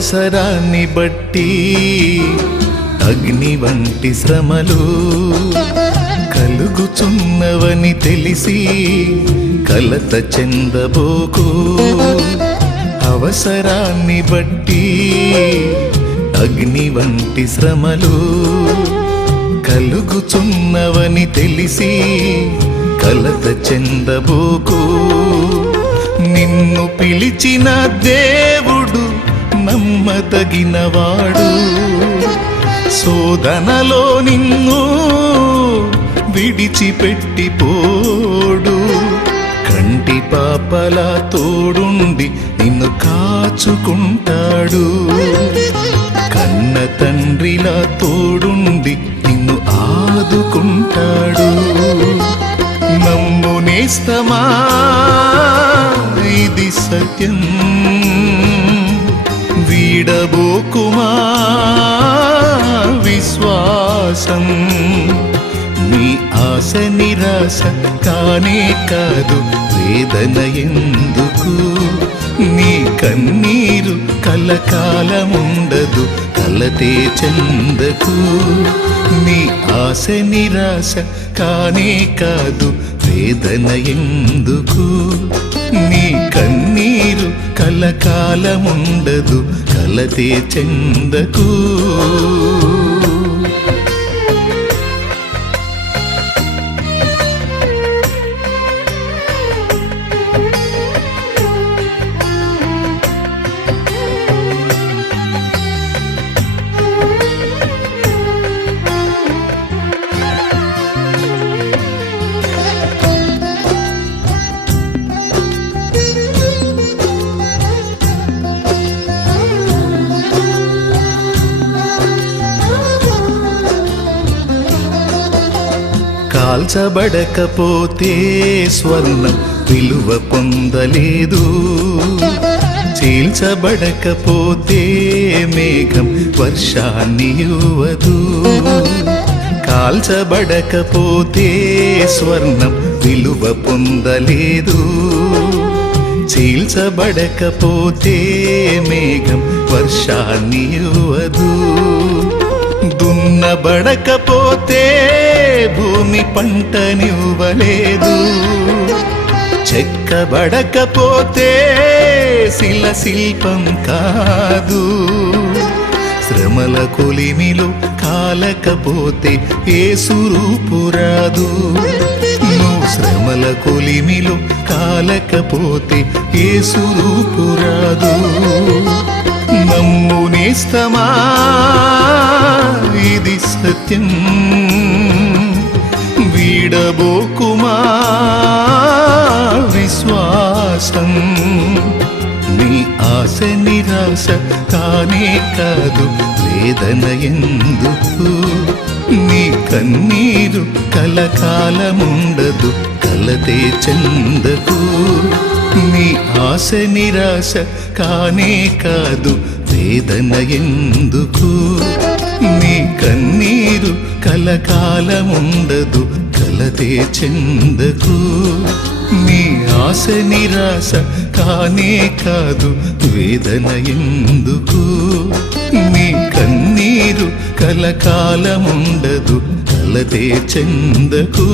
అవసరాన్ని బట్టి అగ్ని వంటి శ్రమలు కలుగుచున్నవని తెలిసి కలత చెందబోకు. అవసరాన్ని బట్టి అగ్ని వంటి శ్రమలు కలుగుచున్నవని తెలిసి కలత చెందబోకు. నిన్ను పిలిచిన దేవుడు నమ్మదగినవాడు. శోధనలో నిన్ను విడిచిపెట్టిపోడు. కంటి పాపలా తోడుండి నిన్ను కాచుకుంటాడు. కన్న తండ్రిలా తోడుండి నిన్ను ఆదుకుంటాడు. నమ్ము నేస్తమా, ఇది సత్యం. వీడబోకుమా విశ్వాసం. నీ ఆశ నిరాశ కానే కాదు, వేదన ఎందుకు? నీ కన్నీరు కలకాలముండదు, కలతే చెందకు. నీ ఆశ నిరాశ కానే కాదు, వేదన ఎందుకు? నీ కన్నీరు కలకాలముండదు, కలతే చెందకు. కాల్చబడకపోతే స్వర్ణం విలువ పొందలేదు. చీల్చబడకపోతే మేఘం వర్షాన్ని ఇవ్వదు. కాల్చబడకపోతే స్వర్ణం విలువ పొందలేదు. చీల్చబడకపోతే మేఘం వర్షాన్ని ఇవ్వదు. దున్నబడకపోతే భూమి పంటనివ్వలేదు. చెక్కబడకపోతే శిల శిల్పం కాదు. శ్రమల కొలిమిలో కాలకపోతే యేసు రూపు రాదు. నువ్వు శ్రమల కొలిమిలో కాలకపోతే యేసు రూపు రాదు. నమ్ము నేస్తమా, ఇది సత్యం. వీడబోకుమా విశ్వాసం. నీ ఆశ నిరాశ కానే కాదు, వేదన ఎందుకు? నీ కన్నీరు కలకాలముండదు, కలతే చెందకు. నీ ఆశ నిరాశ కానే కాదు, వేదన ఎందుకు? నీ కన్నీరు కలకాలముండదు, కలతే చెందకు. నీ ఆశ నిరాశ కానే కాదు, వేదన ఎందుకు? నీ కన్నీరు కలకాలముండదు, కలతే చెందకు.